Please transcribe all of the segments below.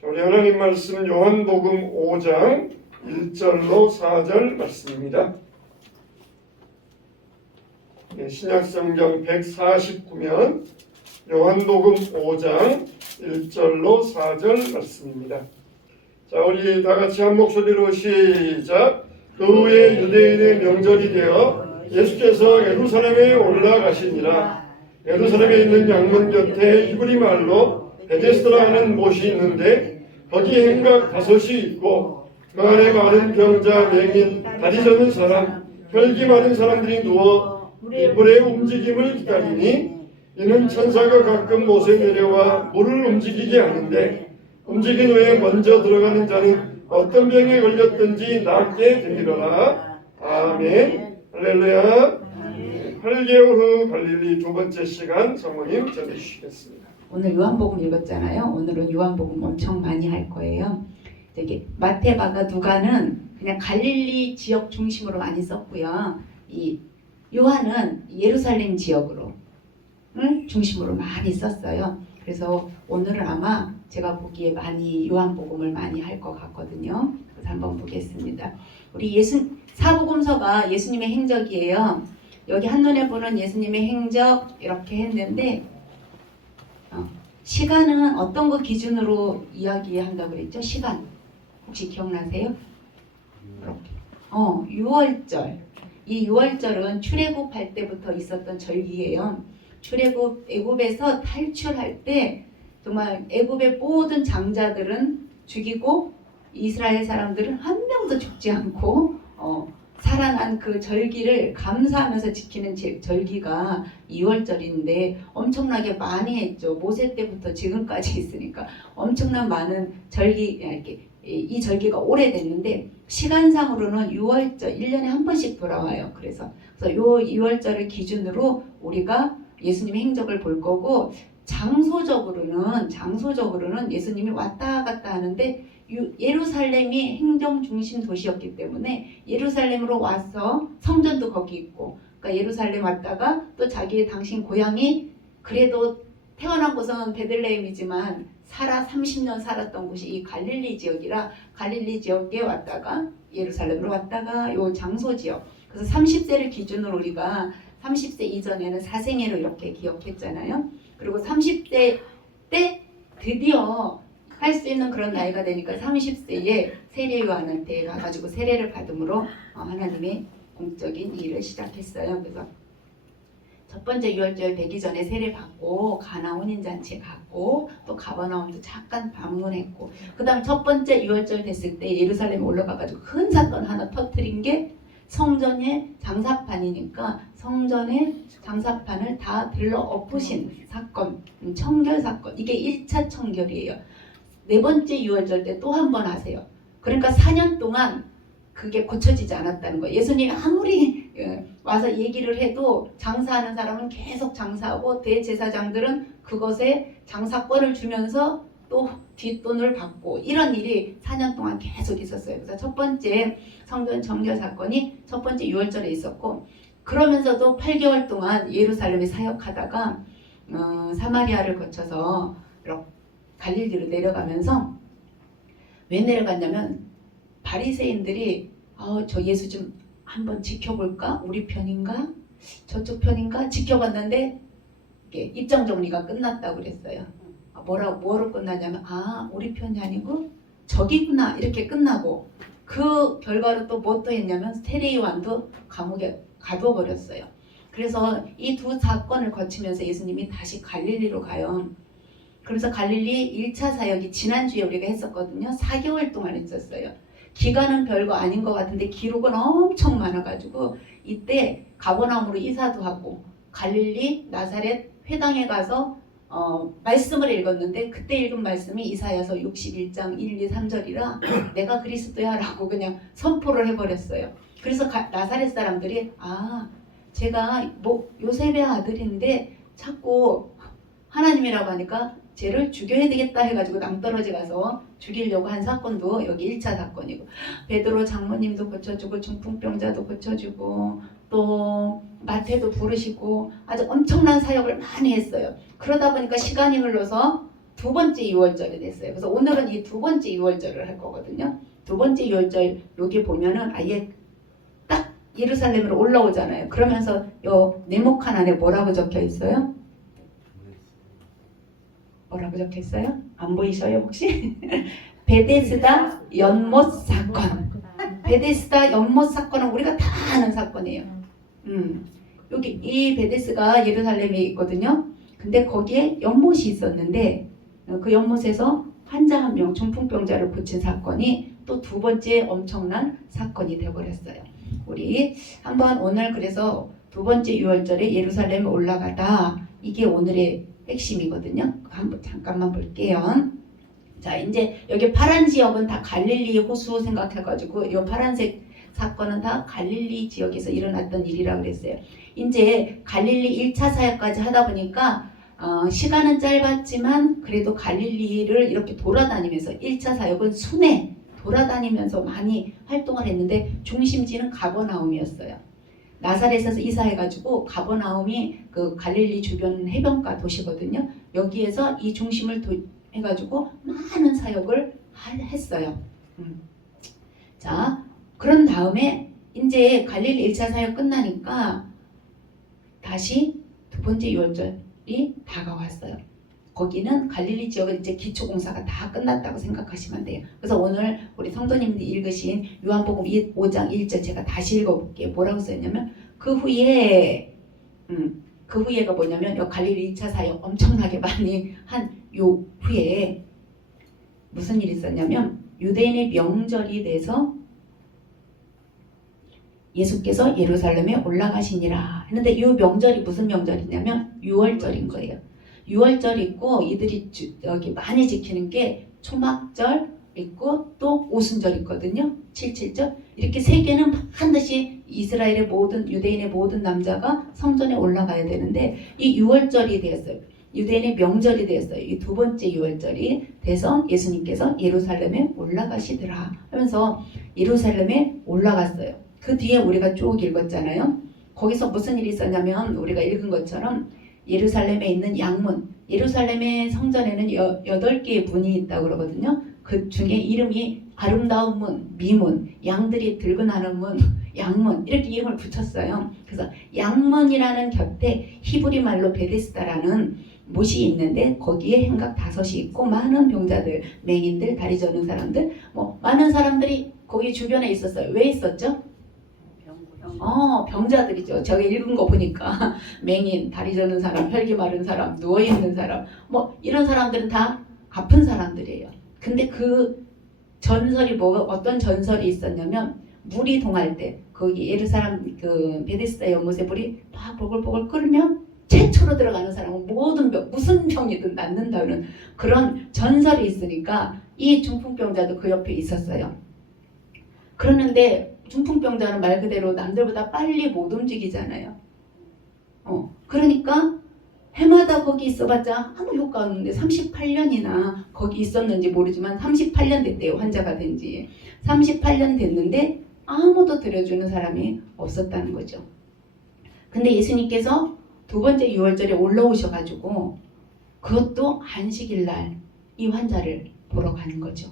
우리 하나님 말씀 요한복음 5장 1절로 4절 말씀입니다. 신약성경 149면 요한복음 5장 1절로 4절 말씀입니다. 자, 우리 다 같이 한 목소리로 시작. 그 후에 유대인의 명절이 되어 예수께서 예루살렘에 올라가시니라. 예루살렘에 있는 양문 곁에 히브리 말로 베데스다라 하는 못이 있는데 거기 행각 5이 있고 그 안에 많은 병자, 맹인, 다리 저는 사람, 혈기 많은 사람들이 누워 물의 움직임을 기다리니 이는 천사가 가끔 못에 내려와 물을 움직이게 하는데 움직인 후에 먼저 들어가는 자는 어떤 병에 걸렸든지 낫게 되리라. 아멘. 할렐루야. 8개월 후 갈릴리 두 번째 시간 성모님 전해주시겠습니다. 오늘 요한복음 읽었잖아요. 오늘은 요한복음 엄청 많이 할 거예요. 되게 마태, 마가, 누가는 그냥 갈릴리 지역 중심으로 많이 썼고요. 이 요한은 예루살렘 지역으로 중심으로 많이 썼어요. 그래서 오늘은 아마 제가 보기에 많이 요한복음을 많이 할 것 같거든요. 그래서 한번 보겠습니다. 우리 사복음서가 예수님의 행적이에요. 여기 한눈에 보는 예수님의 행적 이렇게 했는데 시간은 어떤 거 기준으로 이야기한다고 그랬죠? 시간 혹시 기억나세요? 이렇게 6월절. 이 6월절은 출애굽할 때부터 있었던 절기예요. 출애굽 애굽에서 탈출할 때 정말 애굽의 모든 장자들은 죽이고 이스라엘 사람들은 한 명도 죽지 않고 살아난 그 절기를 감사하면서 지키는 절기가 2월절인데 엄청나게 많이 했죠. 모세 때부터 지금까지 있으니까 엄청난 많은 절기, 이 절기가 오래됐는데 시간상으로는 6월절 1년에 한 번씩 돌아와요. 그래서 요 2월절을 기준으로 우리가 예수님의 행적을 볼 거고 장소적으로는 예수님이 왔다 갔다 하는데 예루살렘이 행정 중심 도시였기 때문에 예루살렘으로 와서 성전도 거기 있고, 그러니까 예루살렘 왔다가 또 자기의 당신 고향이 그래도 태어난 곳은 베들레헴이지만 30년 살았던 곳이 이 갈릴리 지역이라 갈릴리 지역에 왔다가 예루살렘으로 왔다가 요 장소 지역. 그래서 30세를 기준으로 우리가 30세 이전에는 사생애로 이렇게 기억했잖아요. 그리고 30세 때 드디어 할 수 있는 그런 나이가 되니까 30세에 세례 요한한테 가가지고 세례를 받음으로 하나님의 공적인 일을 시작했어요. 그래서 첫 번째 유월절 되기 전에 세례 받고 가나 혼인잔치에 갔고 또 가버나움도 잠깐 방문했고 그 다음 첫 번째 유월절 됐을 때 예루살렘에 올라가가지고 큰 사건 하나 터뜨린 게 성전의 장사판이니까 성전의 장사판을 다 들러 엎으신 사건, 청결 사건. 이게 1차 청결이에요. 네 번째 유월절 때 또 한 번 하세요. 그러니까 4년 동안 그게 고쳐지지 않았다는 거예요. 예수님이 아무리 와서 얘기를 해도 장사하는 사람은 계속 장사하고 대제사장들은 그것에 장사권을 주면서 또 뒷돈을 받고 이런 일이 4년 동안 계속 있었어요. 그래서 첫 번째 성전 정결 사건이 첫 번째 유월절에 있었고 그러면서도 8개월 동안 예루살렘에 사역하다가 사마리아를 거쳐서 갈릴리로 내려가면서 왜 내려갔냐면 바리새인들이 저 예수 좀 한번 지켜볼까? 우리 편인가? 저쪽 편인가? 지켜봤는데 입장 정리가 끝났다고 그랬어요. 뭐로 끝나냐면 우리 편이 아니고 저기구나 이렇게 끝나고 그 결과로 또 뭐 또 했냐면 세례 요한도 감옥에 가둬버렸어요. 그래서 이 두 사건을 거치면서 예수님이 다시 갈릴리로 가요. 그래서 갈릴리 1차 사역이 지난주에 우리가 했었거든요. 4개월 동안 했었어요. 기간은 별거 아닌 것 같은데 기록은 엄청 많아가지고 이때 가버나움으로 이사도 하고 갈릴리 나사렛 회당에 가서 말씀을 읽었는데 그때 읽은 말씀이 이사야서 61장 1, 2, 3절이라 내가 그리스도야 라고 그냥 선포를 해버렸어요. 그래서 나사렛 사람들이 제가 요셉의 아들인데 자꾸 하나님이라고 하니까 쟤를 죽여야 되겠다 해가지고 낭떠러지 가서 죽이려고 한 사건도 여기 1차 사건이고 베드로 장모님도 고쳐주고 중풍병자도 고쳐주고 또 마태도 부르시고 아주 엄청난 사역을 많이 했어요. 그러다 보니까 시간이 흘러서 두 번째 6월절이 됐어요. 그래서 오늘은 이 두 번째 6월절을 할 거거든요. 두 번째 6월절 여기 보면은 아예 딱 예루살렘으로 올라오잖아요. 그러면서 요 네모 칸 안에 뭐라고 적혀 있어요? 뭐라고 적혀 있어요? 안 보이셔요 혹시? 베데스다 연못 사건. 베데스다 연못 사건은 우리가 다 아는 사건이에요. 여기 이 베데스가 예루살렘에 있거든요. 근데 거기에 연못이 있었는데 그 연못에서 환자 한 명 중풍병자를 고친 사건이 또 두 번째 엄청난 사건이 되어버렸어요. 우리 한번 오늘 그래서 두 번째 6월절에 예루살렘에 올라가다 이게 오늘의 핵심이거든요. 한번 잠깐만 볼게요. 자, 이제 여기 파란 지역은 다 갈릴리 호수 생각해가지고 이 파란색 사건은 다 갈릴리 지역에서 일어났던 일이라고 그랬어요. 이제 갈릴리 1차 사역까지 하다 보니까 시간은 짧았지만 그래도 갈릴리를 이렇게 돌아다니면서 1차 사역은 순회 돌아다니면서 많이 활동을 했는데 중심지는 가버나움이었어요. 나사렛에서 이사해가지고 가버나움이 그 갈릴리 주변 해변가 도시거든요. 여기에서 이 중심을 해가지고 많은 사역을 했어요. 자, 그런 다음에 이제 갈릴리 1차 사역 끝나니까 다시 두 번째 6월절이 다가왔어요. 거기는 갈릴리 지역은 이제 기초공사가 다 끝났다고 생각하시면 돼요. 그래서 오늘 우리 성도님들이 읽으신 요한복음 5장 1절 제가 다시 읽어볼게요. 뭐라고 써있냐면 그 후에가 뭐냐면 요 갈릴리 2차 사역 엄청나게 많이 한 요 후에 무슨 일이 있었냐면 유대인의 명절이 돼서 예수께서 예루살렘에 올라가시니라 했는데 이 명절이 무슨 명절이냐면 6월절인 거예요. 6월절 있고 이들이 여기 많이 지키는 게 초막절 있고 또 오순절 있거든요. 77절 이렇게 세 개는 반드시 이스라엘의 모든 유대인의 모든 남자가 성전에 올라가야 되는데 이 6월절이 되었어요. 유대인의 명절이 되었어요. 이 두 번째 6월절이 돼서 예수님께서 예루살렘에 올라가시더라 하면서 예루살렘에 올라갔어요. 그 뒤에 우리가 쭉 읽었잖아요. 거기서 무슨 일이 있었냐면 우리가 읽은 것처럼 예루살렘에 있는 양문, 예루살렘의 성전에는 8개의 문이 있다고 그러거든요. 그 중에 이름이 아름다운 문, 미문, 양들이 들고 나는 문, 양문 이렇게 이름을 붙였어요. 그래서 양문이라는 곁에 히브리 말로 베데스다라는 못이 있는데 거기에 행각 5이 있고 많은 병자들, 맹인들, 다리 저는 사람들, 많은 사람들이 거기 주변에 있었어요. 왜 있었죠? 병자들이죠. 제가 읽은 거 보니까 맹인, 다리 저는 사람, 혈기 마른 사람, 누워있는 사람 이런 사람들은 다 아픈 사람들이에요. 근데 그 전설이 어떤 전설이 있었냐면 물이 동할 때 거기 예루살렘 그 베데스다 연못에 물이 막 보글보글 끓으면 최초로 들어가는 사람은 모든 무슨 병이든 낫는다는 그런 전설이 있으니까 이 중풍병자도 그 옆에 있었어요. 그러는데 중풍병자는 말 그대로 남들보다 빨리 못 움직이잖아요. 그러니까 해마다 거기 있어봤자 아무 효과 없는데 38년이나 거기 있었는지 모르지만 38년 됐대요. 환자가 된지 38년 됐는데 아무도 들여주는 사람이 없었다는 거죠. 근데 예수님께서 두 번째 6월절에 올라오셔가지고 그것도 안식일 날 이 환자를 보러 가는 거죠.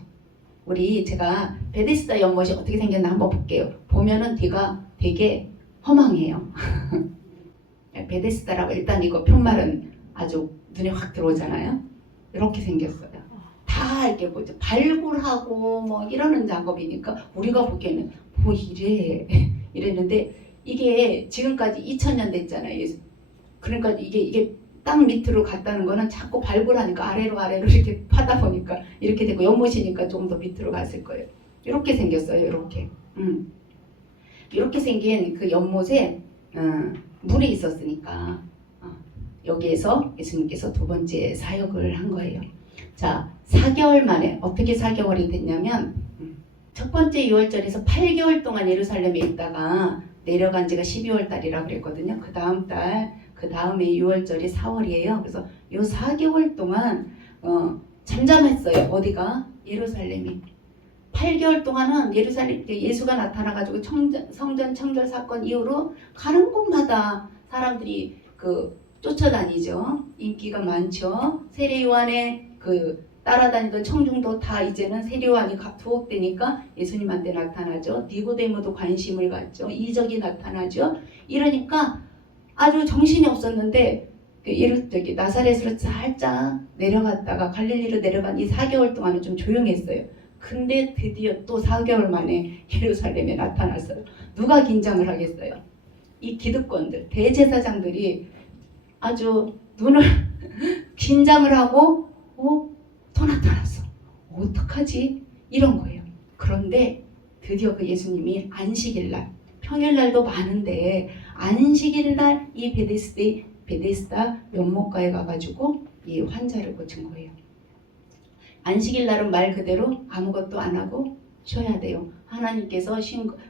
제가 베데스다 연못이 어떻게 생겼나 한번 볼게요. 보면은 뒤가 되게 허망해요. 베데스다라고 일단 이거 편말은 아주 눈에 확 들어오잖아요. 이렇게 생겼어요. 다 이렇게 발굴하고 이러는 작업이니까 우리가 보기에는 이랬는데 이게 지금까지 2000년 됐잖아요. 그러니까 이게 땅 밑으로 갔다는 거는 자꾸 발굴하니까 아래로 이렇게 파다 보니까 이렇게 되고 연못이니까 좀 더 밑으로 갔을 거예요. 이렇게 생겼어요. 이렇게 생긴 그 연못에 물이 있었으니까 여기에서 예수님께서 두 번째 사역을 한 거예요. 자, 4개월 만에 어떻게 4개월이 됐냐면 첫 번째 6월절에서 8개월 동안 예루살렘에 있다가 내려간 지가 12월 달이라고 그랬거든요. 그 다음 달 그 다음에 6월절이 4월이에요. 그래서 요 4개월 동안 잠잠했어요. 어디가? 예루살렘이. 8개월 동안은 예수가 나타나가지고 성전 창절 사건 이후로 가는 곳마다 사람들이 쫓아다니죠. 인기가 많죠. 세례 요한의 따라다니던 청중도 다 이제는 세례요한이 투옥되니까 예수님한테 나타나죠. 니고데모도 관심을 갖죠. 이적이 나타나죠. 이러니까 아주 정신이 없었는데 나사렛으로 살짝 내려갔다가 갈릴리로 내려간 이 4개월 동안은 좀 조용했어요. 근데 드디어 또 4개월 만에 예루살렘에 나타났어요. 누가 긴장을 하겠어요? 이 기득권들, 대제사장들이 아주 눈을 긴장을 하고 또 나타났어. 어떡하지? 이런 거예요. 그런데 드디어 그 예수님이 안식일날, 평일날도 많은데 안식일날 이 베데스다 면목가에 가가지고 이 환자를 고친 거예요. 안식일날은 말 그대로 아무것도 안 하고 쉬어야 돼요. 하나님께서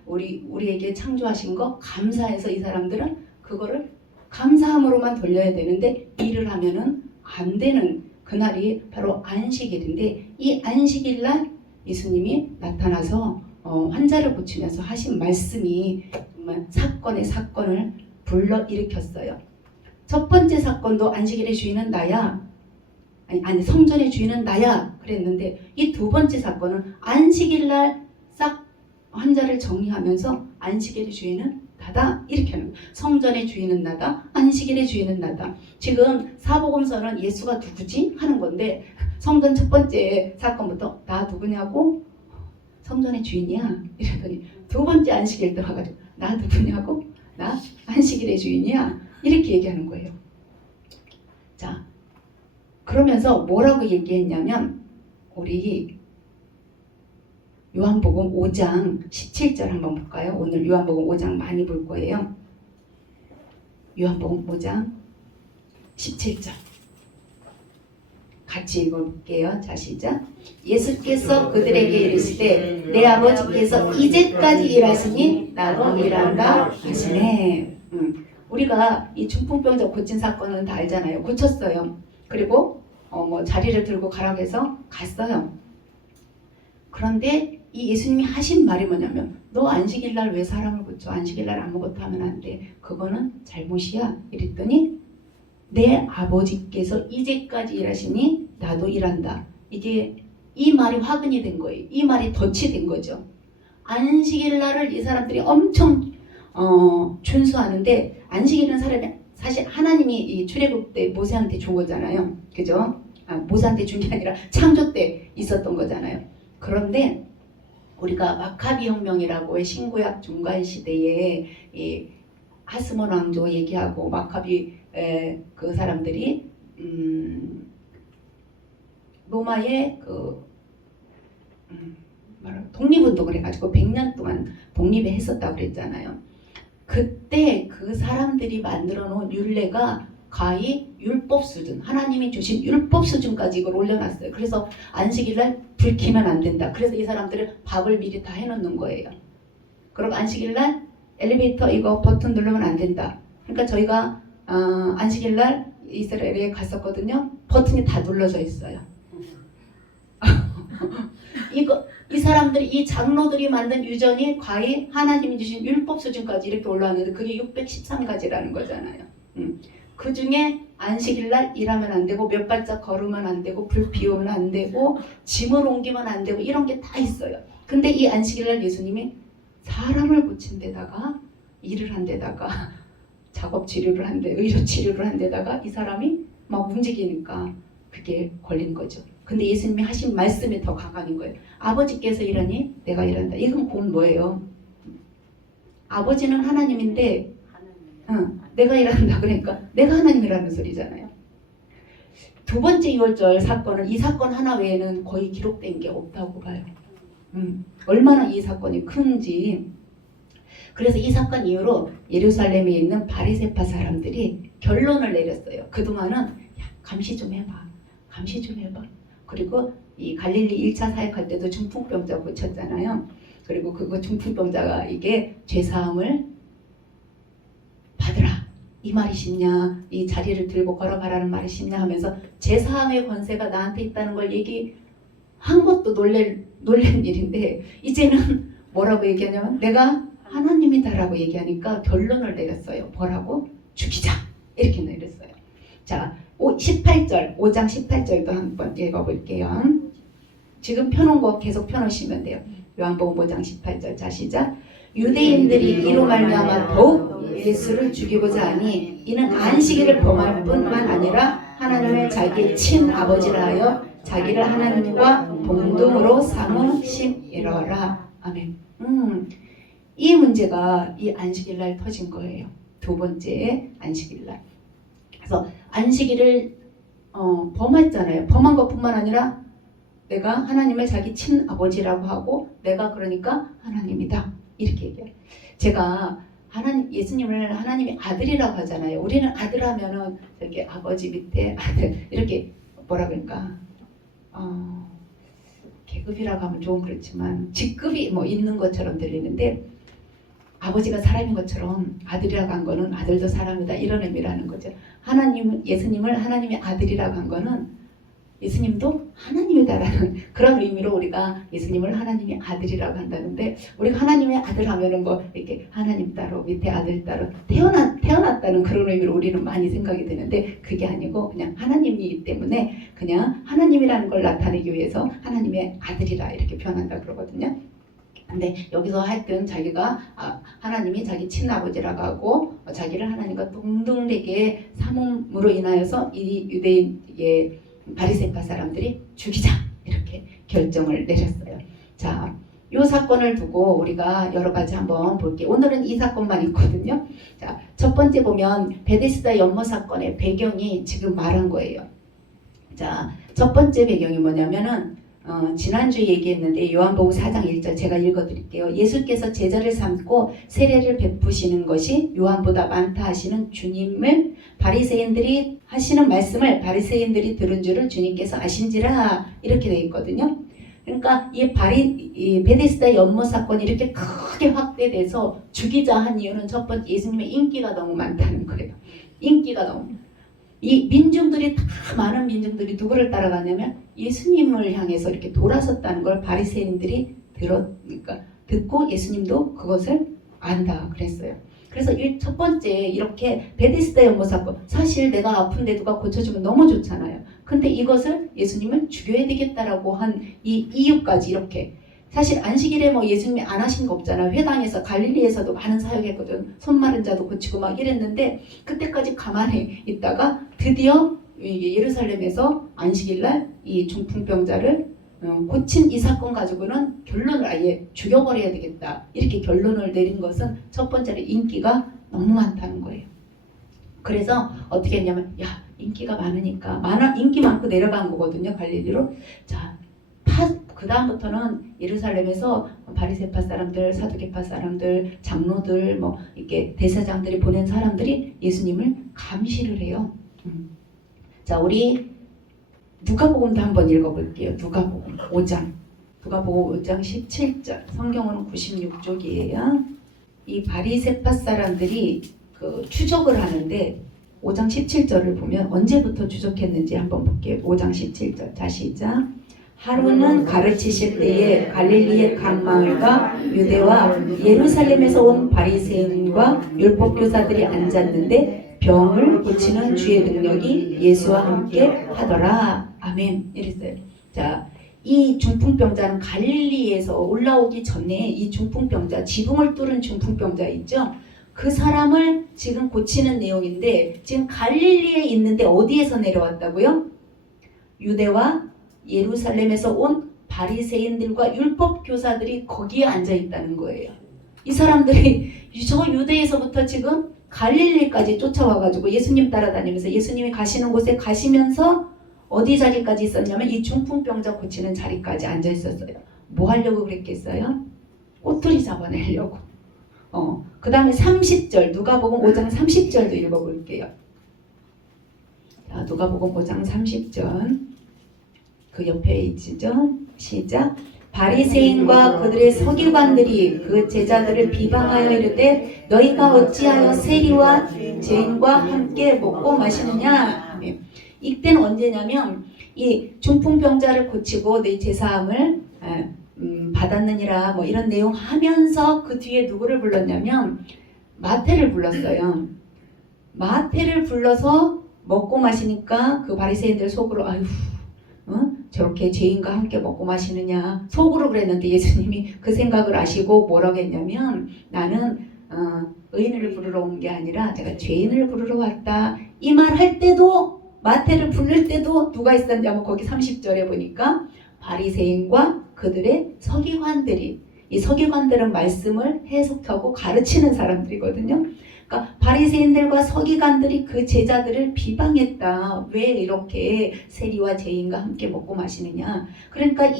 우리에게 창조하신 거 감사해서 이 사람들은 그거를 감사함으로만 돌려야 되는데 일을 하면은 안 되는 그날이 바로 안식일인데 이 안식일날 예수님이 나타나서 환자를 고치면서 하신 말씀이 정말 사건의 사건을 불러일으켰어요. 첫 번째 사건도 안식일의 주인은 나야. 아니 성전의 주인은 나야 그랬는데 이 두 번째 사건은 안식일날 싹 환자를 정리하면서 안식일의 주인은 나다 이렇게 하는 거예요. 성전의 주인은 나다, 안식일의 주인은 나다. 지금 사복음서는 예수가 누구지 하는 건데 성전 첫 번째 사건부터 나 누구냐고 성전의 주인이야 이러더니 두 번째 안식일 들어가지고 나 누구냐고 나 안식일의 주인이야 이렇게 얘기하는 거예요. 자, 그러면서 뭐라고 얘기했냐면 우리 요한복음 5장 17절 한번 볼까요? 오늘 요한복음 5장 많이 볼 거예요. 요한복음 5장 17절 같이 읽어볼게요. 자, 시작. 예수께서 그들에게 이르시되 내 아버지께서 이제까지 일하시니 나도 일한다 하시네. 우리가 이 중풍병자 고친 사건은 다 알잖아요. 고쳤어요. 그리고 자리를 들고 가라고 해서 갔어요. 그런데 이 예수님이 하신 말이 뭐냐면 너 안식일날 왜 사람을 고쳐? 안식일날 아무것도 하면 안 돼. 그거는 잘못이야. 이랬더니 내 아버지께서 이제까지 일하시니 나도 일한다. 이게 이 말이 화근이 된 거예요. 이 말이 덫이 된 거죠. 안식일날을 이 사람들이 엄청 준수하는데 안식일은 사실 하나님이 이 출애굽 때 모세한테 준 거잖아요. 그죠? 모세한테 준 게 아니라 창조 때 있었던 거잖아요. 그런데 우리가 마카비 혁명이라고 신구약 중간 시대에 이 하스몬 왕조 얘기하고 마카비 그 사람들이 로마의 독립운동을 해가지고 100년 동안 독립을 했었다고 그랬잖아요. 그때 그 사람들이 만들어 놓은 율례가 거의 율법 수준, 하나님이 주신 율법 수준까지 이걸 올려놨어요. 그래서 안식일날 불 켜면 안 된다. 그래서 이 사람들은 밥을 미리 다 해놓는 거예요. 그리고 안식일날 엘리베이터 이거 버튼 누르면 안 된다. 그러니까 저희가 안식일날 이스라엘에 갔었거든요. 버튼이 다 눌러져 있어요. 이 사람들이 이 장로들이 만든 유전이 거의 하나님이 주신 율법 수준까지 이렇게 올라왔는데 그게 613가지라는 거잖아요. 그 중에 안식일날 일하면 안 되고 몇 발짝 걸으면 안 되고 불 피우면 안 되고 짐을 옮기면 안 되고 이런 게 다 있어요. 근데 이 안식일날 예수님이 사람을 고친 데다가 일을 한 데다가 작업 치료를 한 데, 의료 치료를 한 데다가 이 사람이 막 움직이니까 그게 걸린 거죠. 근데 예수님이 하신 말씀이 더 강한 거예요. 아버지께서 일하니 내가 일한다. 이건 곧 뭐예요? 아버지는 하나님인데 내가 일한다 그러니까 내가 하나님이라는 소리잖아요. 두 번째 6월절 사건은 이 사건 하나 외에는 거의 기록된 게 없다고 봐요. 얼마나 이 사건이 큰지. 그래서 이 사건 이후로 예루살렘에 있는 바리새파 사람들이 결론을 내렸어요. 그동안은 야, 감시 좀 해봐. 감시 좀 해봐. 그리고 이 갈릴리 1차 사역할 때도 중풍병자 고쳤잖아요. 그리고 그거 중풍병자가 이게 죄사함을 받으라. 이 말이 쉽냐? 이 자리를 들고 걸어가라는 말이 쉽냐 하면서 죄사함의 권세가 나한테 있다는 걸 얘기한 것도 놀란 일인데 이제는 뭐라고 얘기하냐면 내가 하나님이다라고 얘기하니까 결론을 내렸어요. 뭐라고? 죽이자. 이렇게 내렸어요. 자, 18절, 5장 18절도 한번 읽어볼게요. 지금 펴놓은 거 계속 펴놓으시면 돼요. 요한복음 5장 18절. 자, 시작. 유대인들이 이로 말미암아 더욱 예수를 죽이고자 하니 이는 안식일을 범할 뿐만 아니라 하나님을 자기의 친아버지라 하여 자기를 하나님과 동등으로 삼으심이러라. 아멘. 이 문제가 이 안식일날 터진 거예요. 두 번째 안식일날. 그래서 안식일을 범했잖아요. 범한 것뿐만 아니라 내가 하나님을 자기 친아버지라고 하고 내가 그러니까 하나님이다. 이렇게 얘기해요. 제가 예수님을 하나님의 아들이라고 하잖아요. 우리는 아들 하면은 이렇게 아버지 밑에 아들 이렇게 뭐라 그럴까 계급이라고 하면 좀 그렇지만 직급이 뭐 있는 것처럼 들리는데 아버지가 사람인 것처럼 아들이라고 한 거는 아들도 사람이다 이런 의미라는 거죠. 예수님을 하나님의 아들이라고 한 거는 예수님도 하나님이다라는 그런 의미로 우리가 예수님을 하나님의 아들이라고 한다는데 우리가 하나님의 아들 하면은 뭐 이렇게 하나님 따로 밑에 아들 따로 태어났다는 그런 의미로 우리는 많이 생각이 되는데 그게 아니고 그냥 하나님이기 때문에 그냥 하나님이라는 걸 나타내기 위해서 하나님의 아들이라 이렇게 표현한다 그러거든요. 근데 여기서 하여튼 자기가 하나님이 자기 친아버지라고 하고 자기를 하나님과 동등되게 삼음으로 인하여서 이 유대인의 바리새파 사람들이 죽이자 이렇게 결정을 내렸어요. 자, 이 사건을 두고 우리가 여러 가지 한번 볼게요. 오늘은 이 사건만 있거든요. 자, 첫 번째 보면 베데스다 연못 사건의 배경이 지금 말한 거예요. 자, 첫 번째 배경이 뭐냐면은 지난주에 얘기했는데 요한복음 4장 1절 제가 읽어드릴게요. 예수께서 제자를 삼고 세례를 베푸시는 것이 요한보다 많다 하시는 주님을 바리새인들이 하시는 말씀을 바리새인들이 들은 줄을 주님께서 아신지라 이렇게 되어 있거든요. 그러니까 이 베데스다 연못 사건이 이렇게 크게 확대돼서 죽이자 한 이유는 첫 번째 예수님의 인기가 너무 많다는 거예요. 인기가 너무 이 민중들이 다 많은 민중들이 누구를 따라가냐면 예수님을 향해서 이렇게 돌아섰다는 걸 바리새인들이 듣고 예수님도 그것을 안다 그랬어요. 그래서 첫 번째 이렇게 베데스다 연못 사건 사실 내가 아픈데 누가 고쳐주면 너무 좋잖아요. 근데 이것을 예수님을 죽여야 되겠다라고 한 이 이유까지 이렇게 사실 안식일에 뭐 예수님이 안 하신 거 없잖아요. 회당에서 갈릴리에서도 많은 사역했거든. 손 마른 자도 고치고 막 이랬는데 그때까지 가만히 있다가 드디어 예루살렘에서 안식일날 이 중풍병자를 고친 이 사건 가지고는 결론을 아예 죽여버려야 되겠다. 이렇게 결론을 내린 것은 첫 번째로 인기가 너무 많다는 거예요. 그래서 어떻게 했냐면 인기가 많으니까 인기 많고 내려간 거거든요. 갈릴리로. 자, 그 다음부터는 예루살렘에서 바리새파 사람들, 사두개파 사람들, 장로들, 뭐 이렇게 대사장들이 보낸 사람들이 예수님을 감시를 해요. 자, 우리 누가복음도 한번 읽어볼게요. 누가복음 5장. 누가복음 5장 17절. 성경으로는 96쪽이에요. 이 바리새파 사람들이 추적을 하는데 5장 17절을 보면 언제부터 추적했는지 한번 볼게요. 5장 17절. 자, 시작. 하루는 가르치실 때에 갈릴리의 각 마을과 유대와 예루살렘에서 온 바리새인과 율법교사들이 앉았는데 병을 고치는 주의 능력이 예수와 함께 하더라. 아멘. 이랬어요. 자, 이 중풍병자는 갈릴리에서 올라오기 전에 이 중풍병자, 지붕을 뚫은 중풍병자 있죠? 그 사람을 지금 고치는 내용인데 지금 갈릴리에 있는데 어디에서 내려왔다고요? 유대와 예루살렘에서 온 바리새인들과 율법교사들이 거기에 앉아 있다는 거예요. 이 사람들이 저 유대에서부터 지금 갈릴리까지 쫓아와가지고 예수님 따라다니면서 예수님이 가시는 곳에 가시면서 어디 자리까지 있었냐면 이 중풍병자 고치는 자리까지 앉아 있었어요. 뭐 하려고 그랬겠어요? 꼬투리 잡아내려고. 그 다음에 30절 누가복음 5장 30절도 읽어볼게요. 자, 누가복음 5장 30절 그 옆에 있죠. 시작. 바리새인과 그들의 서기관들이 그 제자들을 비방하여 이르되 너희가 어찌하여 세리와 죄인과 함께 먹고 마시느냐. 이때는 언제냐면 이 중풍병자를 고치고 내 제사함을 받았느니라 뭐 이런 내용 하면서 그 뒤에 누구를 불렀냐면 마태를 불렀어요. 마태를 불러서 먹고 마시니까 그 바리새인들 속으로 아유 저렇게 죄인과 함께 먹고 마시느냐 속으로 그랬는데 예수님이 그 생각을 아시고 뭐라고 했냐면 나는 의인을 부르러 온 게 아니라 내가 죄인을 부르러 왔다. 이 말 할 때도 마태를 부를 때도 누가 있었냐면 거기 30절에 보니까 바리새인과 그들의 서기관들이 이 서기관들은 말씀을 해석하고 가르치는 사람들이거든요. 그러니까 바리새인들과 서기관들이 그 제자들을 비방했다. 왜 이렇게 세리와 죄인과 함께 먹고 마시느냐. 그러니까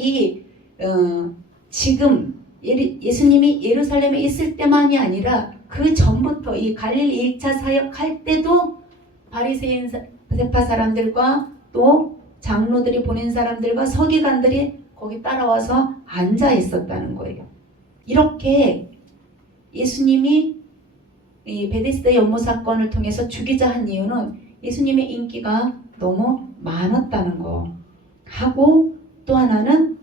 지금 예수님이 예루살렘에 있을 때만이 아니라 그 전부터 이 갈릴리 1차 사역할 때도 바리새인 세파 사람들과 또 장로들이 보낸 사람들과 서기관들이 거기 따라와서 앉아 있었다는 거예요. 이렇게 예수님이 이 베데스다 연못 사건을 통해서 죽이자 한 이유는 예수님의 인기가 너무 많았다는 거 하고 또 하나는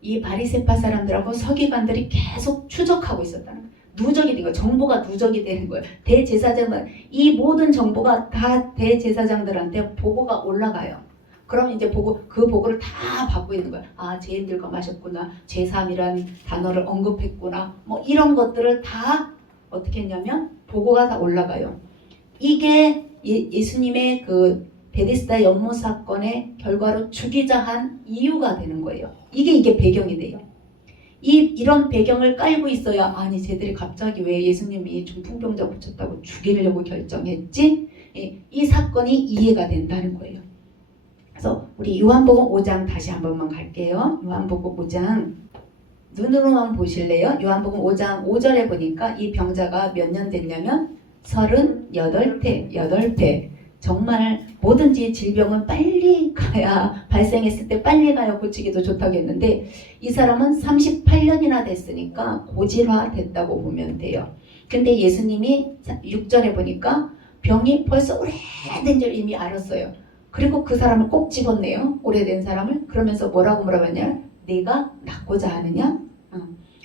이 바리새파 사람들하고 서기관들이 계속 추적하고 있었다는 거예요. 누적이 된 거예요. 정보가 누적이 되는 거예요. 대제사장들 이 모든 정보가 다 대제사장들한테 보고가 올라가요. 그럼 이제 그 보고를 다 받고 있는 거예요. 아, 죄인들과 마셨구나. 제3이란 단어를 언급했구나. 뭐 이런 것들을 다 어떻게 했냐면 보고가 다 올라가요. 이게 예수님의 그 베데스다 연못 사건의 결과로 죽이자 한 이유가 되는 거예요. 이게 배경이 돼요. 이런 배경을 깔고 있어야 아니 쟤들이 갑자기 왜 예수님이 중풍병자 고쳤다고 죽이려고 결정했지? 이 사건이 이해가 된다는 거예요. 그래서 우리 요한복음 5장 다시 한 번만 갈게요. 요한복음 5장 눈으로만 보실래요? 요한복음 5장 5절에 보니까 이 병자가 몇 년 됐냐면 38태. 정말 뭐든지 질병은 빨리 가야 발생했을 때 빨리 가야 고치기도 좋다고 했는데 이 사람은 38년이나 됐으니까 고질화 됐다고 보면 돼요. 근데 예수님이 6절에 보니까 병이 벌써 오래된 줄 이미 알았어요. 그리고 그 사람을 꼭 집었네요. 오래된 사람을. 그러면서 뭐라고 물어봤냐? 네가 낫고자 하느냐?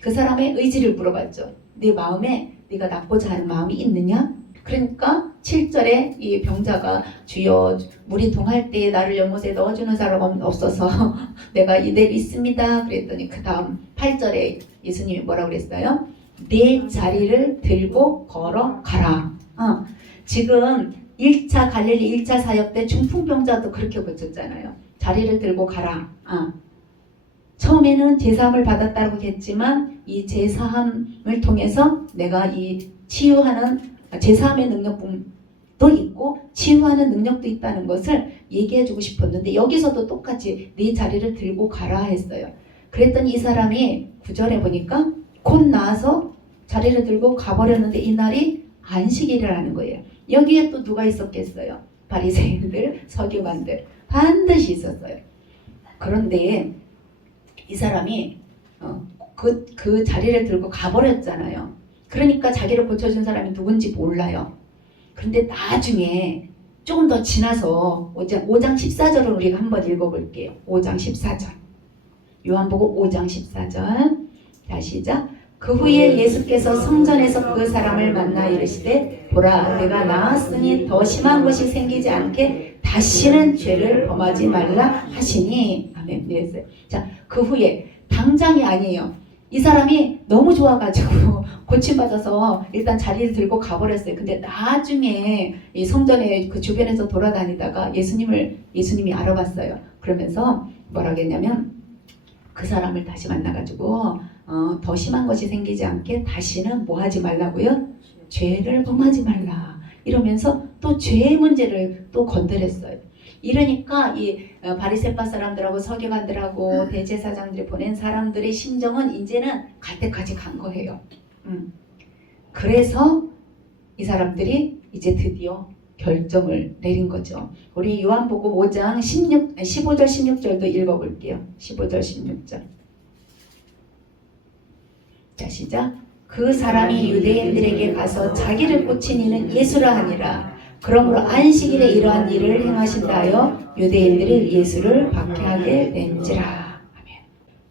그 사람의 의지를 물어봤죠. 네 마음에 네가 낫고자 하는 마음이 있느냐? 그러니까 7절에 이 병자가 주여 물이 동할 때 나를 연못에 넣어주는 사람 없어서 내가 이대로 있습니다. 그랬더니 그 다음 8절에 예수님이 뭐라고 그랬어요? 내 자리를 들고 걸어가라. 지금 1차 갈릴리 1차 사역 때 중풍병자도 그렇게 고쳤잖아요. 자리를 들고 가라. 처음에는 제사함을 받았다고 했지만 이 제사함을 통해서 내가 이 치유하는 제사함의 능력도 있고 치유하는 능력도 있다는 것을 얘기해주고 싶었는데 여기서도 똑같이 네 자리를 들고 가라 했어요. 그랬더니 이 사람이 9절에 보니까 곧 나와서 자리를 들고 가버렸는데 이날이 안식일이라는 거예요. 여기에 또 누가 있었겠어요? 바리새인들, 서기관들 반드시 있었어요. 그런데 이 사람이 그 자리를 들고 가버렸잖아요. 그러니까 자기를 고쳐준 사람이 누군지 몰라요. 그런데 나중에 조금 더 지나서 5장 14절을 우리가 한번 읽어볼게요. 5장 14절. 요한복음 5장 14절. 자, 시작. 그 후에 예수께서 성전에서 그 사람을 만나 이르시되 보라 내가 나았으니 더 심한 것이 생기지 않게 다시는 죄를 범하지 말라 하시니 아멘. 네. 자, 그 후에 당장이 아니에요. 이 사람이 너무 좋아가지고 고침받아서 일단 자리를 들고 가버렸어요. 근데 나중에 이 성전에 그 주변에서 돌아다니다가 예수님이 알아봤어요. 그러면서 뭐라고 했냐면 그 사람을 다시 만나가지고 더 심한 것이 생기지 않게 다시는 뭐 하지 말라고요? 죄를 범하지 말라. 이러면서 또 죄의 문제를 또 건드렸어요. 이러니까 이 바리새파 사람들하고 서기관들하고 대제사장들이 보낸 사람들의 심정은 이제는 갈 때까지 간 거예요. 그래서 이 사람들이 이제 드디어 결정을 내린 거죠. 우리 요한복음 5장 15절 16절도 읽어볼게요. 15절 16절. 자, 시작. 그 사람이 유대인들에게 가서 자기를 고친 이는 예수라 하니라. 그러므로 안식일에 이러한 일을 행하신다 하여 유대인들이 예수를 박해하게 된지라. 아멘.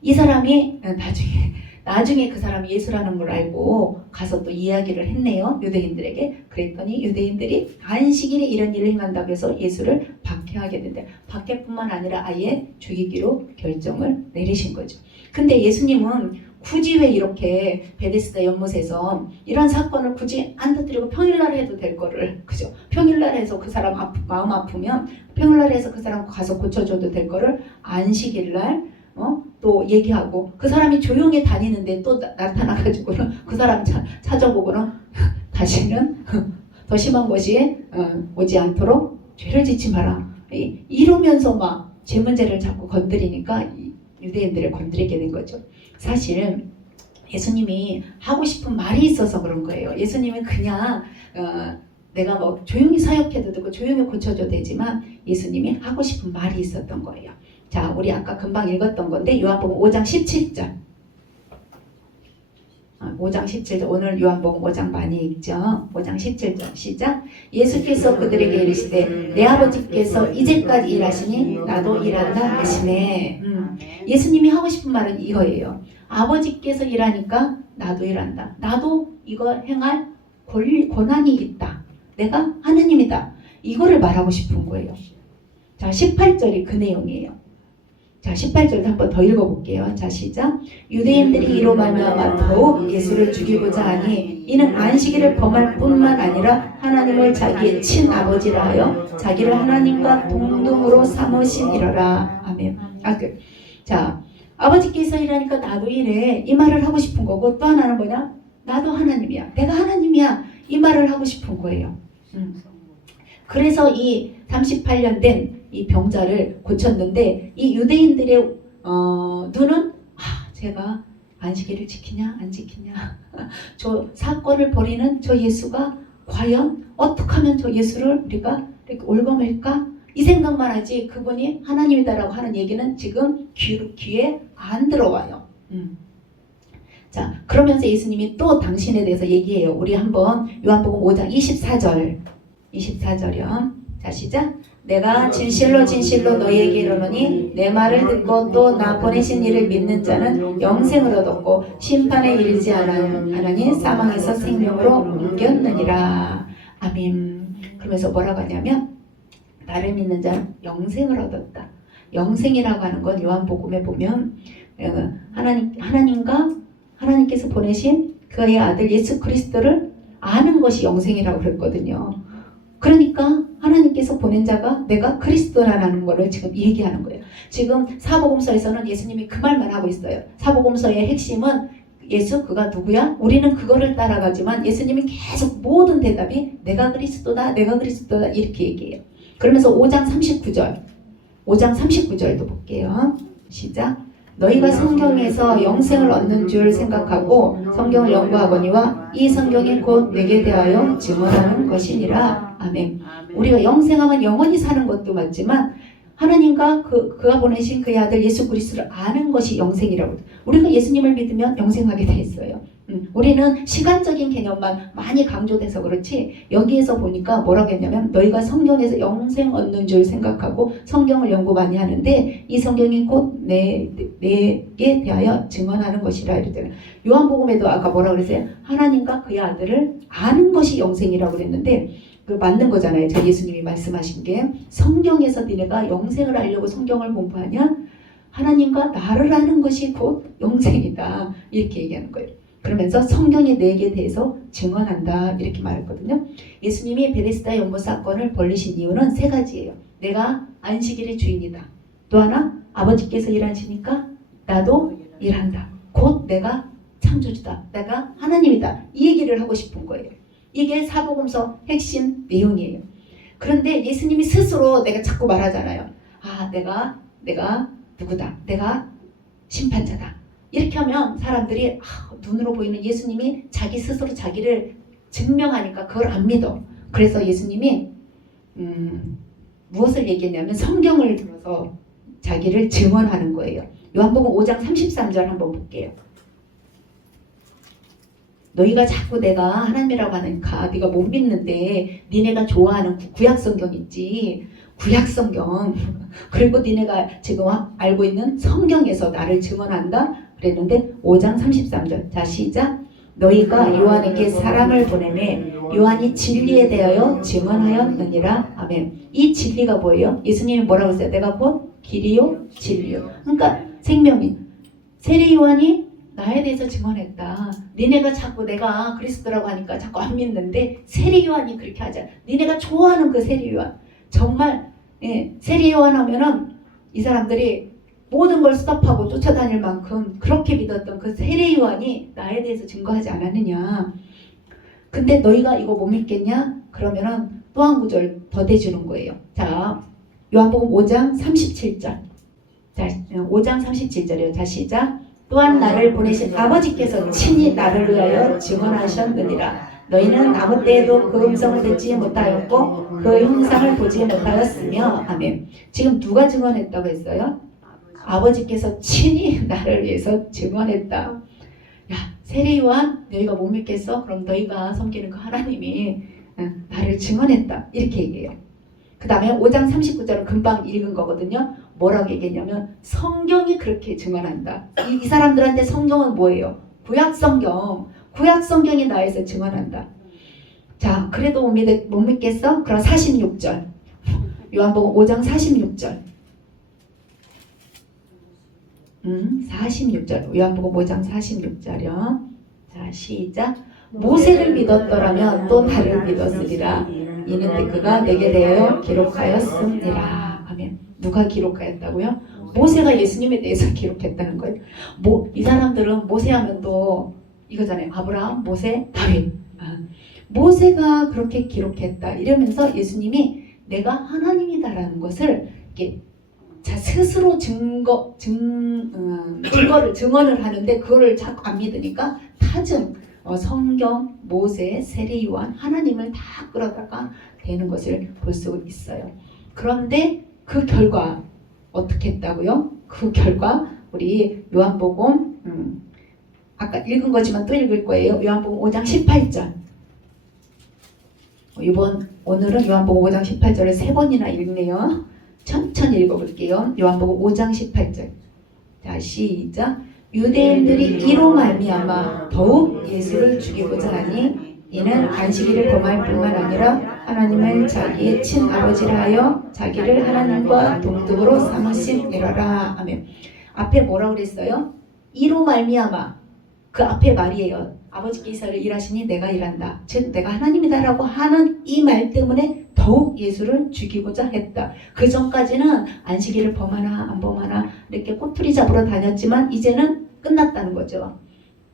이 사람이 나중에 나중에 그 사람이 예수라는 걸 알고 가서 또 이야기를 했네요. 유대인들에게. 그랬더니 유대인들이 안식일에 이런 일을 행한다고 해서 예수를 박해하게 된대. 박해뿐만 아니라 아예 죽이기로 결정을 내리신 거죠. 근데 예수님은 굳이 왜 이렇게 베데스다 연못에서 이런 사건을 굳이 안 터뜨리고 평일날 해도 될 거를, 그죠? 평일날 해서 그 사람 마음 아프면 평일날 해서 그 사람 가서 고쳐줘도 될 거를 안식일날 또 얘기하고, 그 사람이 조용히 다니는데 또 나타나가지고는 그 사람 찾아보고는 다시는 더 심한 것이 오지 않도록 죄를 짓지 마라. 이러면서 막 죄 문제를 자꾸 건드리니까 유대인들을 건드리게 된 거죠. 사실 예수님이 하고 싶은 말이 있어서 그런 거예요. 예수님은 그냥 내가 뭐 조용히 사역해도 되고 조용히 고쳐줘도 되지만 예수님이 하고 싶은 말이 있었던 거예요. 자, 우리 아까 금방 읽었던 건데 요한복음 5장 17절. 5장 17절. 오늘 요한복음 5장 많이 읽죠. 5장 17절 시작. 예수께서 그들에게 이르시되 내 아버지께서 이제까지 일하시니 나도 일한다 하시네. 예수님이 하고 싶은 말은 이거예요. 아버지께서 일하니까 나도 일한다. 나도 이거 행할 권한이 있다. 내가 하느님이다. 이거를 말하고 싶은 거예요. 자, 18절이 그 내용이에요. 자, 18절도 한번 더 읽어볼게요. 자, 시작. 유대인들이 이로 말미암아 더욱 예수를 죽이고자 하니 이는 안식일을 범할 뿐만 아니라 하나님을 자기의 친아버지라 하여 자기를 하나님과 동등으로 삼으시니라. 아멘. 자, 아버지께서 일하니까 나도 일해. 이 말을 하고 싶은 거고, 또 하나는 뭐냐? 나도 하나님이야. 내가 하나님이야. 이 말을 하고 싶은 거예요. 그래서 이 38년 된 이 병자를 고쳤는데, 이 유대인들의 눈은 제가 안식일을 지키냐 안 지키냐, 저 사건을 벌이는 저 예수가 과연 어떻게 하면 저 예수를 우리가 이렇게 올검할까, 이 생각만 하지 그분이 하나님이다라고 하는 얘기는 지금 귀에 안 들어와요. 자, 그러면서 예수님이 또 당신에 대해서 얘기해요. 우리 한번 요한복음 5장 24절이요. 자, 시작. 내가 진실로 진실로 너희에게 이르노니 내 말을 듣고 또 나 보내신 이를 믿는 자는 영생을 얻었고 심판에 이르지 않으니 사망에서 생명으로 옮겼느니라. 아멘. 그러면서 뭐라고 하냐면 나를 믿는 자는 영생을 얻었다. 영생이라고 하는 건 요한복음에 보면 하나님께서 보내신 그의 아들 예수 그리스도를 아는 것이 영생이라고 그랬거든요. 그러니까 하나님께서 보낸 자가 내가 그리스도라는 것을 지금 얘기하는 거예요. 지금 사복음서에서는 예수님이 그 말만 하고 있어요. 사복음서의 핵심은 예수 그가 누구야? 우리는 그거를 따라가지만 예수님이 계속 모든 대답이 내가 그리스도다, 내가 그리스도다 이렇게 얘기해요. 그러면서 5장 39절도 볼게요. 시작. 너희가 성경에서 영생을 얻는 줄 생각하고 성경을 연구하거니와 이 성경이 곧 내게 대하여 증언하는 것이니라. 아멘. 우리가 영생하면 영원히 사는 것도 맞지만 하나님과 그가 보내신 그의 아들 예수 그리스도를 아는 것이 영생이라고. 우리가 예수님을 믿으면 영생하게 돼 있어요. 우리는 시간적인 개념만 많이 강조돼서 그렇지 여기에서 보니까 뭐라고 했냐면 너희가 성경에서 영생 얻는 줄 생각하고 성경을 연구 많이 하는데 이 성경이 곧 내게 대하여 증언하는 것이라 이랬잖아요. 요한복음에도 아까 뭐라고 그랬어요? 하나님과 그의 아들을 아는 것이 영생이라고 그랬는데 그 맞는 거잖아요. 저 예수님이 말씀하신 게 성경에서 니네가 영생을 알려고 성경을 공부하냐? 하나님과 나를 아는 것이 곧 영생이다. 이렇게 얘기하는 거예요. 그러면서 성경이 내게 대해서 증언한다 이렇게 말했거든요. 예수님이 베데스다 연못 사건을 벌리신 이유는 세 가지예요. 내가 안식일의 주인이다. 또 하나 아버지께서 일하시니까 나도 일한다. 곧 내가 창조주다. 내가 하나님이다. 이 얘기를 하고 싶은 거예요. 이게 사복음서 핵심 내용이에요. 그런데 예수님이 스스로 내가 자꾸 말하잖아요. 내가 누구다. 내가 심판자다. 이렇게 하면 사람들이 눈으로 보이는 예수님이 자기 스스로 자기를 증명하니까 그걸 안 믿어. 그래서 예수님이 무엇을 얘기했냐면 성경을 들어서 자기를 증언하는 거예요. 요한복음 5장 33절 한번 볼게요. 너희가 자꾸 내가 하나님이라고 하니까 네가 못 믿는데 니네가 좋아하는 구약성경 있지. 구약성경. 그리고 니네가 지금 알고 있는 성경에서 나를 증언한다. 그랬는데 5장 33절. 자, 시작. 너희가 요한에게 사람을 보내매 요한이 진리에 대하여 증언하였느니라. 아멘. 이 진리가 뭐예요? 예수님이 뭐라고 했어요? 내가 곧 길이요 진리요. 그러니까 생명이 세례 요한이 나에 대해서 증언했다. 니네가 자꾸 내가 그리스도라고 하니까 자꾸 안 믿는데 세례 요한이 그렇게 하자. 니네가 좋아하는 그 세례 요한. 정말 세례 요한 하면은 이 사람들이 모든 걸 스톱하고 쫓아다닐 만큼 그렇게 믿었던 그 세례 요한이 나에 대해서 증거하지 않았느냐. 근데 너희가 이거 못 믿겠냐? 그러면은 또 한 구절 더 대주는 거예요. 자, 요한복음 5장 37절. 자, 5장 37절이요. 자, 시작. 또한 나를 보내신 아버지께서 친히 나를 위하여 증언하셨느니라. 너희는 아무 때에도 그 음성을 듣지 못하였고 그 형상을 보지 못하였으며. 아멘. 지금 누가 증언했다고 했어요? 아버지께서 친히 나를 위해서 증언했다. 야, 세례 요한 너희가 못 믿겠어? 그럼 너희가 섬기는 그 하나님이 나를 증언했다. 이렇게 얘기해요. 그 다음에 5장 39절은 금방 읽은 거거든요. 뭐라고 얘기했냐면 성경이 그렇게 증언한다. 이 사람들한테 성경은 뭐예요? 구약 성경. 구약 성경이 나에서 증언한다. 자, 그래도 못 믿겠어? 그럼 46절. 요한복음 5장 46절. 46절. 요한복음 5장 46절이요. 자, 시작. 모세를 믿었더라면 또 나를 믿었으리라. 이는 그가 내게 대하여 기록하였습니다. 아멘. 누가 기록하였다고요? 모세가 예수님에 대해서 기록했다는 거예요. 이 사람들은 모세하면 또 이거잖아요. 아브라함, 모세, 다윗. 모세가 그렇게 기록했다. 이러면서 예수님이 내가 하나님이다라는 것을 이렇게 스스로 증언을 하는데 그거를 자꾸 안 믿으니까 타증, 성경, 모세, 세례 요한, 하나님을 다 끌어다가 되는 것을 볼 수 있어요. 그런데 그 결과 어떻게 했다고요? 그 결과 우리 요한복음 아까 읽은 거지만 또 읽을 거예요. 요한복음 5장 18절. 오늘은 요한복음 5장 18절을 3번이나 읽네요. 천천히 읽어볼게요. 요한복음 5장 18절. 자, 시작. 유대인들이 이로 말미암아 더욱 예수를 죽이고자 하니 이는 안식일을 범할 뿐만 아니라 하나님을 자기의 친아버지라 하여 자기를 하나님과 동등으로 삼으심이라라. 아멘. 앞에 뭐라고 그랬어요? 이로 말미암아. 그 앞에 말이에요. 아버지께서 일하시니 내가 일한다. 즉 내가 하나님이다라고 하는 이 말 때문에 더욱 예수를 죽이고자 했다. 그 전까지는 안식일을 범하나 안 범하나 이렇게 꼬투리 잡으러 다녔지만 이제는 끝났다는 거죠.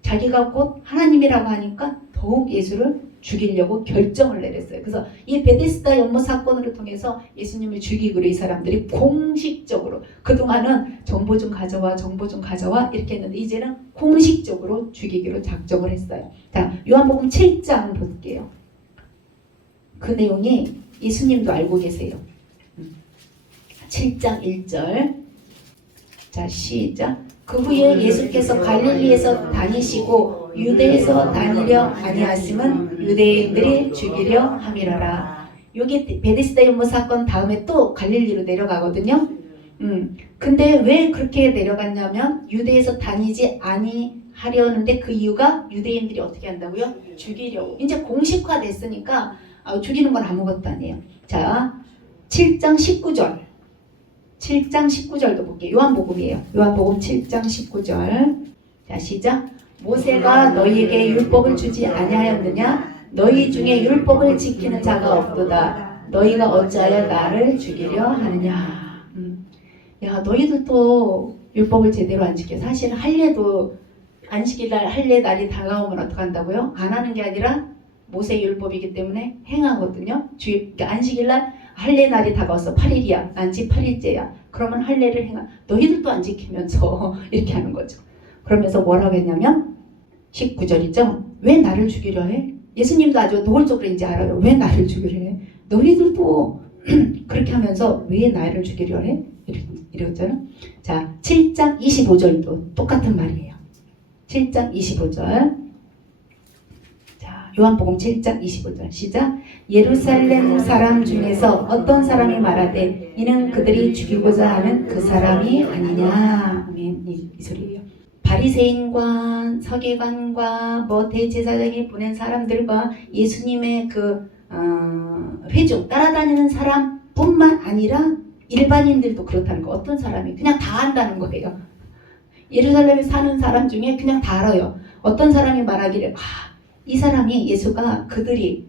자기가 곧 하나님이라고 하니까 더욱 예수를 죽이려고 결정을 내렸어요. 그래서 이 베데스다 연못 사건을 통해서 예수님을 죽이기로 이 사람들이 공식적으로, 그동안은 정보 좀 가져와 이렇게 했는데 이제는 공식적으로 죽이기로 작정을 했어요. 자, 요한복음 7장 볼게요. 그 내용이 예수님도 알고 계세요. 7장 1절. 자, 시작. 그 후에 예수께서 갈릴리에서 다니시고 유대에서 다니려 아니하심은 유대인들이 죽이려 함이라라. 여기 베데스다 연못 사건 다음에 또 갈릴리로 내려가거든요. 근데 왜 그렇게 내려갔냐면 유대에서 다니지 아니하려는데 그 이유가 유대인들이 어떻게 한다고요? 죽이려고. 이제 공식화됐으니까 죽이는 건 아무것도 아니에요. 자, 7장 19절. 7장 19절도 볼게요. 요한복음이에요. 요한복음 7장 19절. 자, 시작. 모세가 너희에게 율법을 주지 아니하였느냐? 너희 중에 율법을 지키는 자가 없도다. 너희가 어찌하여 나를 죽이려 하느냐? 야, 너희들도 율법을 제대로 안 지켜. 사실 할례도 안식일날 할례 날이 다가오면 어떡한다고요? 안 하는 게 아니라 모세 율법이기 때문에 행하거든요. 그러니까 안식일날 할례 날이 다가와서 8일이야. 난지 8일째야. 그러면 할례를 행하. 너희들도 안 지키면서 이렇게 하는 거죠. 그러면서 뭐라고 했냐면 19절이죠. 왜 나를 죽이려 해? 예수님도 아주 노골적으로 이제 알아요. 왜 나를 죽이려 해? 너희들도 그렇게 하면서 왜 나를 죽이려 해? 이러잖아요. 자, 7장 25절도 똑같은 말이에요. 7장 25절. 자, 요한복음 7장 25절 시작. 예루살렘 사람 중에서 어떤 사람이 말하되 이는 그들이 죽이고자 하는 그 사람이 아니냐. 아멘. 이 소리예요. 바리새인과 서기관과 뭐 대제사장이 보낸 사람들과 예수님의 회중 따라다니는 사람뿐만 아니라 일반인들도 그렇다는 거. 어떤 사람이 그냥 다 안다는 거예요. 예루살렘에 사는 사람 중에 그냥 다 알아요. 어떤 사람이 말하기를 이 사람이 예수가 그들이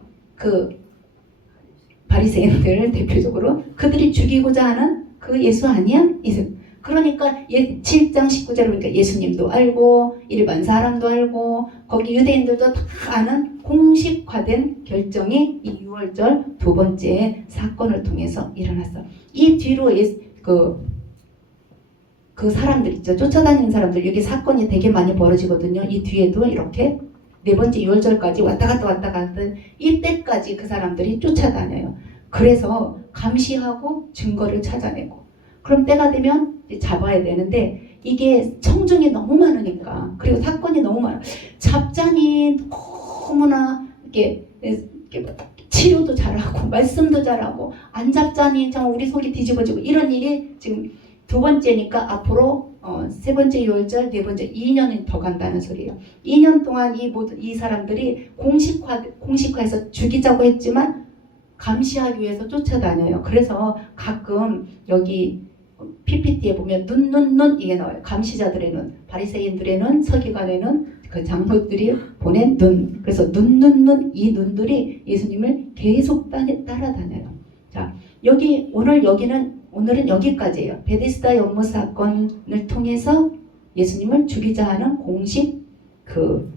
바리새인들 대표적으로 그들이 죽이고자 하는 그 예수 아니야? 그러니까 7장 19절을 보니까 예수님도 알고 일반 사람도 알고 거기 유대인들도 다 아는 공식화된 결정이 이 6월절 두 번째 사건을 통해서 일어났어. 이 뒤로 그 사람들 있죠. 쫓아다니는 사람들 여기 사건이 되게 많이 벌어지거든요. 이 뒤에도 이렇게 네 번째 6월절까지 왔다 갔다 이때까지 그 사람들이 쫓아다녀요. 그래서 감시하고 증거를 찾아내고 그럼 때가 되면 잡아야 되는데 이게 청중이 너무 많으니까 그리고 사건이 너무 많아 잡자니 너무나 이렇게 치료도 잘하고 말씀도 잘하고 안 잡자니 참 우리 속이 뒤집어지고 이런 일이 지금 두 번째니까 앞으로 세 번째 6월절 네 번째 2년이 더 간다는 소리예요. 2년 동안 이 사람들이 공식화해서 죽이자고 했지만 감시하기 위해서 쫓아다녀요. 그래서 가끔 여기 PPT에 보면 눈 이게 나와요. 감시자들의 눈, 바리새인들의 눈, 서기관의 눈, 그 장로들이 보낸 눈. 그래서 이 눈들이 예수님을 계속 따라다녀요. 자, 오늘은 여기까지예요. 베데스다 연못 사건을 통해서 예수님을 죽이자 하는 공식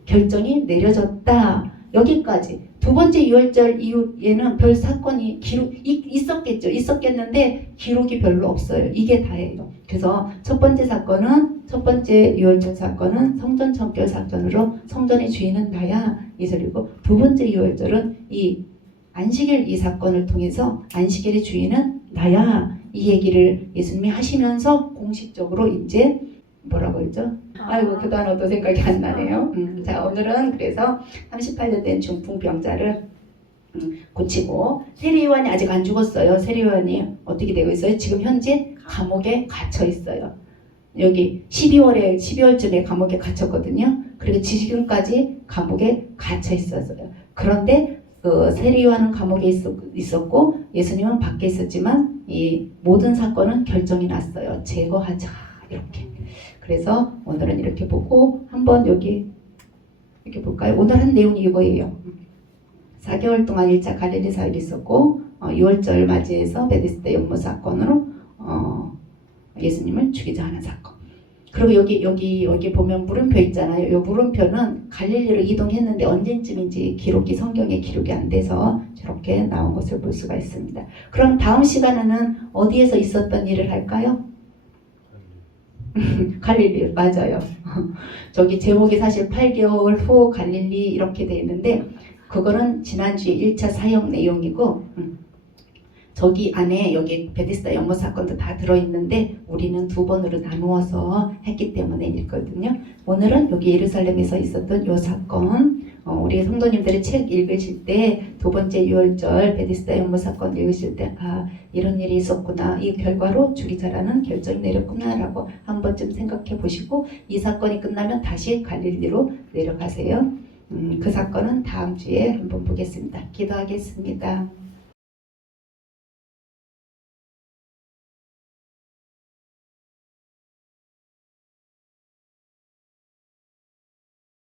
결정이 내려졌다. 여기까지. 두 번째 6월절 이후에는 별 사건이 있었겠는데 기록이 별로 없어요. 이게 다예요. 그래서 첫 번째 6월절 사건은 성전 청결 사건으로 성전의 주인은 나야 이 소리고 두 번째 6월절은 이 안식일 이 사건을 통해서 안식일의 주인은 나야 이 얘기를 예수님이 하시면서 공식적으로 이제 뭐라고 했죠? 아이고 그 단어도 생각이 안 나네요. 자 오늘은 그래서 38년 된 중풍병자를 고치고 세리요한이 아직 안 죽었어요. 세리요한이 어떻게 되고 있어요? 지금 현재 감옥에 갇혀 있어요. 여기 12월쯤에 감옥에 갇혔거든요. 그리고 지금까지 감옥에 갇혀 있었어요. 그런데 세리요한은 감옥에 있었고 예수님은 밖에 있었지만 이 모든 사건은 결정이 났어요. 제거하자 이렇게. 그래서 오늘은 이렇게 보고 한번 여기 이렇게 볼까요? 오늘 한 내용이 이거예요. 4개월 동안 1차 갈릴리 사역이 있었고 6월절 맞이해서 베데스다 연못 사건으로 예수님을 죽이자 하는 사건. 그리고 여기 보면 물음표 있잖아요. 이 물음표는 갈릴리로 이동했는데 언제쯤인지 성경에 기록이 안 돼서 저렇게 나온 것을 볼 수가 있습니다. 그럼 다음 시간에는 어디에서 있었던 일을 할까요? 갈릴리 맞아요. 저기 제목이 사실 8개월 후 갈릴리 이렇게 돼 있는데 그거는 지난주에 1차 사역 내용이고 저기 안에 여기 베데스다 연못 사건도 다 들어있는데 우리는 두 번으로 나누어서 했기 때문에 읽거든요. 오늘은 여기 예루살렘에서 있었던 이 사건 우리 성도님들이 책 읽으실 때 두 번째 6월절 베데스다 연못 사건 읽으실 때 이런 일이 있었구나 이 결과로 죽이자라는 결정이 내렸구나 라고 한 번쯤 생각해 보시고 이 사건이 끝나면 다시 갈릴리로 내려가세요. 그 사건은 다음 주에 한번 보겠습니다. 기도하겠습니다.